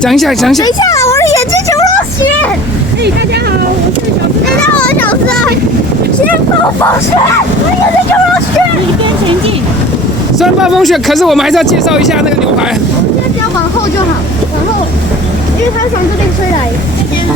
讲一下。等一下，我的眼睛全部都血。大家好，我是小四。大家好，我是小四啊。先暴风雪，我的眼睛全部都血。一边前进。虽然暴风雪，可是我们还是要介绍一下那个牛排。我们现在只要往后就好，往后，因为它从这边吹来。这边。